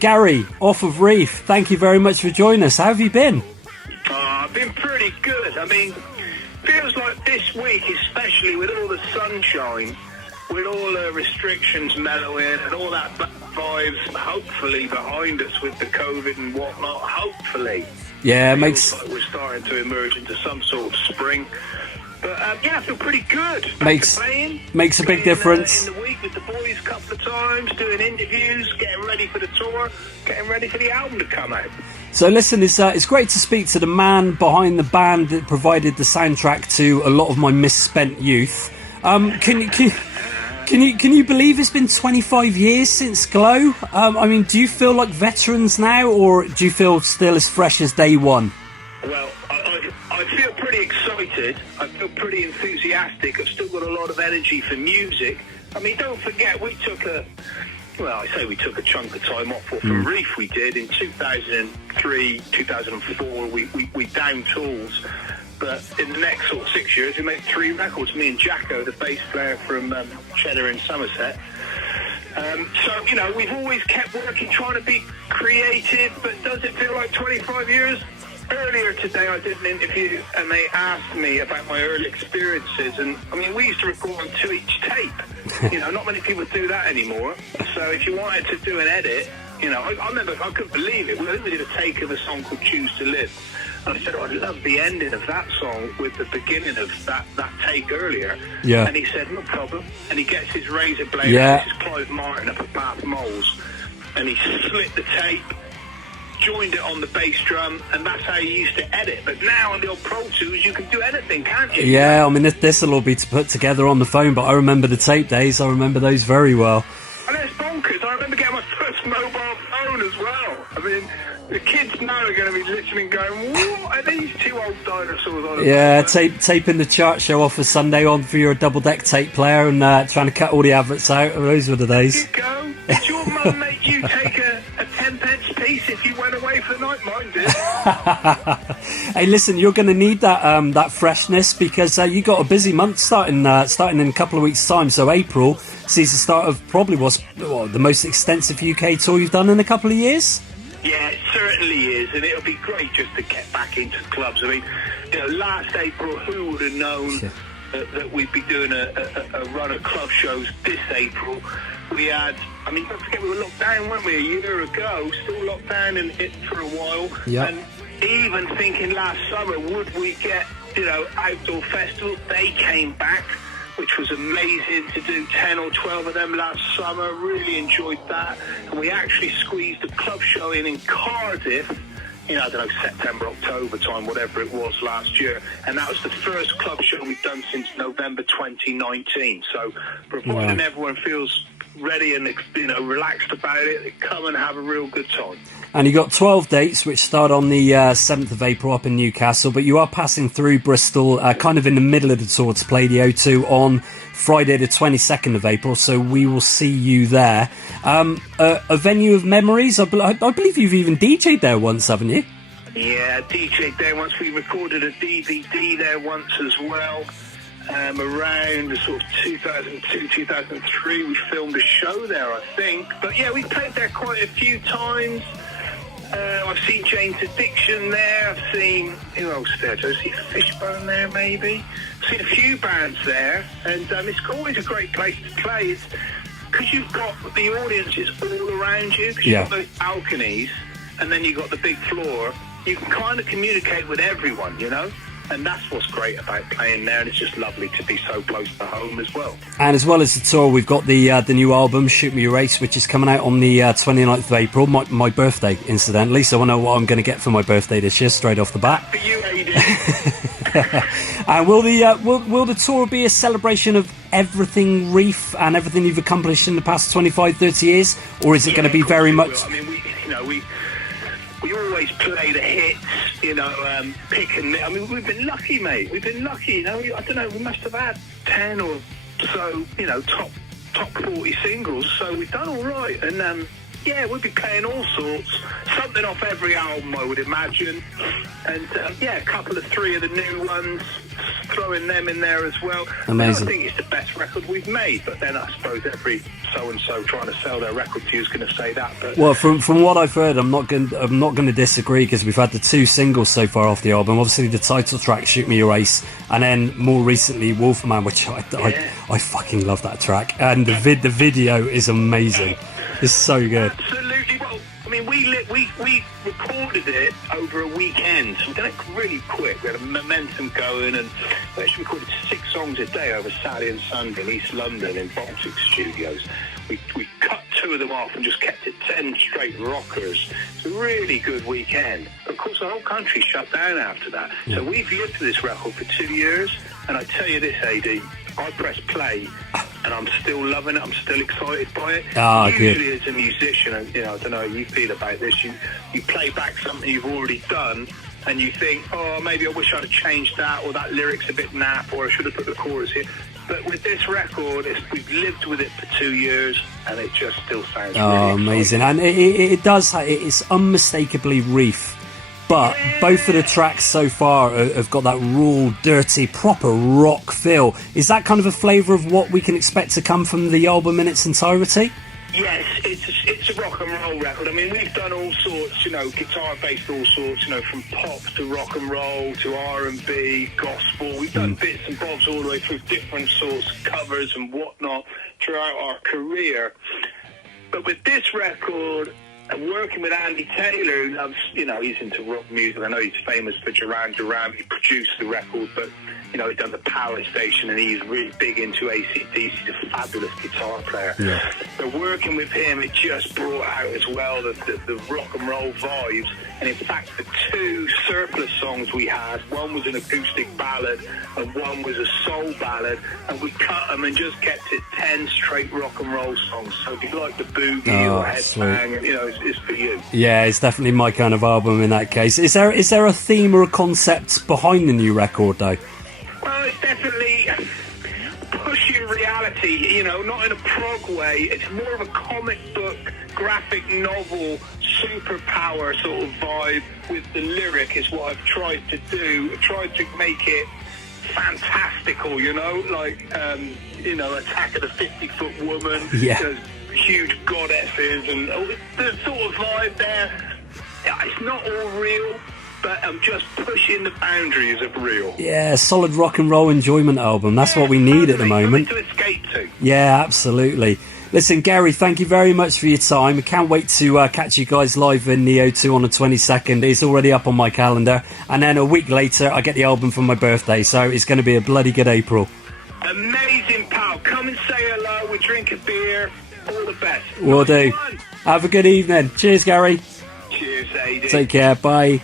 Gary, off of Reef, thank you very much for joining us. How have you been? I've been pretty good. I mean, feels like this week, especially with all the sunshine, with all the restrictions mellowing and all that vibes, hopefully behind us with the COVID and whatnot, hopefully. Yeah, feels like we're starting to emerge into some sort of spring. But yeah, I feel pretty good. Makes a big difference. In the week with the boys a couple of times, doing interviews, getting ready for the tour, getting ready for the album to come out. So listen, it's great to speak to the man behind the band that provided the soundtrack to a lot of my misspent youth. Can you believe it's been 25 years since Glow? I mean, do you feel like veterans now, or do you feel still as fresh as day one? Well, I feel pretty excited. I feel pretty enthusiastic. I've still got a lot of energy for music. I mean, don't forget, we took a chunk of time off. Well, from Reef we did in 2003, 2004. We downed tools. But in the next sort of 6 years, we made 3 records. Me and Jacko, the bass player from Cheddar in Somerset. So, you know, we've always kept working, trying to be creative. But does it feel like 25 years? Earlier today, I did an interview, and they asked me about my early experiences. And, I mean, we used to record on 2 each tape. You know, not many people do that anymore. So if you wanted to do an edit, you know, I remember, I couldn't believe it. We did a take of a song called Choose to Live. And I said, I love the ending of that song with the beginning of that take earlier. Yeah. And he said, no problem. And he gets his razor blade out. This is Clive Martin up at Bath Moles. And he slit the tape, joined it on the bass drum, and that's how you used to edit. But now on the old Pro Tools, you can do anything, can't you? Yeah, I mean, this will all be put together on the phone, but I remember the tape days. I remember those very well. And it's bonkers. I remember getting my first mobile phone as well. I mean, the kids now are going to be listening going, what are these 2 old dinosaurs on? Yeah, taping the chart show off for Sunday on for your double-deck tape player and trying to cut all the adverts out. Those were the days. There you go. Did your mum make you take a 10-pence piece if you went away for the night? Mine did. Hey, listen, you're going to need that freshness because you got a busy month starting in a couple of weeks' time. So April sees the start of probably what's the most extensive UK tour you've done in a couple of years. Yeah, it certainly is, and it'll be great just to get back into clubs. I mean, you know, last April, who would have known that we'd be doing a run of club shows this April? We had, I mean, don't forget we were locked down, weren't we, a year ago, still locked down and it for a while. Yep. And even thinking last summer, would we get, you know, outdoor festivals? They came back, which was amazing to do 10 or 12 of them last summer. Really enjoyed that. And we actually squeezed a club show in Cardiff, you know, I don't know, September, October time, whatever it was last year. And that was the first club show we've done since November 2019. So providing everyone feels ready and, you know, relaxed about it, come and have a real good time. And you got 12 dates, which start on the 7th of April up in Newcastle, but you are passing through Bristol kind of in the middle of the tour to play the O2 on Friday the 22nd of April, so we will see you there. A venue of memories, I believe you've even DJ'd there once, haven't you? Yeah, DJ'd there once. We recorded a DVD there once as well. Around sort of 2002, 2003, we filmed a show there, I think. But yeah, we played there quite a few times. I've seen Jane's Addiction there. I've seen, who else there? I've seen Fishbone there, maybe. I've seen a few bands there. And it's always a great place to play. It's because you've got the audiences all around you. Because you've got those balconies, and then you've got the big floor. You can kind of communicate with everyone, you know? And that's what's great about playing there, and it's just lovely to be so close to home as well. And as well as the tour, we've got the new album, Shoot Me a Race, which is coming out on the 29th of April, my birthday, incidentally, so I know what I'm going to get for my birthday this year, straight off the bat. For you, Aidan. And will the tour be a celebration of everything Reef and everything you've accomplished in the past 25, 30 years, or is it going to be very much... I mean, we always play the hits, you know, pick and... I mean, we've been lucky, mate. We've been lucky, you know. I don't know, we must have had 10 or so, you know, top 40 singles, so we've done all right. And Yeah, we'll be playing all sorts. Something off every album, I would imagine. And, yeah, a couple of 3 of the new ones, throwing them in there as well. Amazing. I think it's the best record we've made, but then I suppose every so-and-so trying to sell their record to you is going to say that. But well, from what I've heard, I'm not going to disagree, because we've had the 2 singles so far off the album. Obviously, the title track, "Shoot Me Your Ace," and then more recently, "Wolfman," which I fucking love that track, and the video is amazing. It's so good. Absolutely. Well, I mean, we recorded it over a weekend. So we done it really quick. We had a momentum going, and we actually recorded 6 songs a day over Saturday and Sunday in East London in Baltic Studios. We cut 2 of them off and just kept it 10 straight rockers. It's a really good weekend. Of course, the whole country shut down after that. Yeah. So we've lived to this record for 2 years, and I tell you this, AD, I press play and I'm still loving it. I'm still excited by it. Usually as a musician, and I don't know how you feel about this, you play back something you've already done and you think, oh, maybe I wish I'd have changed that, or that lyric's a bit naff, or I should have put the chorus here. But with this record, we've lived with it for 2 years, and it just still sounds really amazing. And it does. It's unmistakably Reef. But both of the tracks so far have got that raw, dirty, proper rock feel. Is that kind of a flavour of what we can expect to come from the album in its entirety? Yes, it's a rock and roll record. I mean, we've done all sorts, guitar-based all sorts, from pop to rock and roll to R&B, gospel. We've done bits and bobs all the way through different sorts of covers and whatnot throughout our career. But with this record, and working with Andy Taylor, who loves, he's into rock music. I know he's famous for Duran Duran. He produced the record, but, he's done the Power Station, and he's really big into AC/DC. He's a fabulous guitar player. Yeah. So working with him, it just brought out as well the rock and roll vibes. And in fact, the 2 surplus songs we had, one was an acoustic ballad and one was a soul ballad, and we cut them and just kept it 10 straight rock and roll songs. So if you like the boogie or headbang, it's for you. Yeah, it's definitely my kind of album in that case. Is there a theme or a concept behind the new record, though? Well, it's definitely pushing reality, not in a prog way. It's more of a comic book, graphic novel, superpower sort of vibe with the lyric is what I've tried to do. I've tried to make it fantastical, like, Attack of the 50-Foot Woman, huge goddesses, and the sort of vibe there. It's not all real, but I'm just pushing the boundaries of real. Yeah, solid rock and roll enjoyment album. That's what we need at the moment. To escape to. Yeah, absolutely. Listen, Gary, thank you very much for your time. I can't wait to catch you guys live in the O2 on the 22nd. It's already up on my calendar. And then a week later, I get the album for my birthday. So it's going to be a bloody good April. Amazing, pal. Come and say hello. We'll drink a beer. All the best. Will do. Have a good evening. Cheers, Gary. Cheers, AD. Take care. Bye.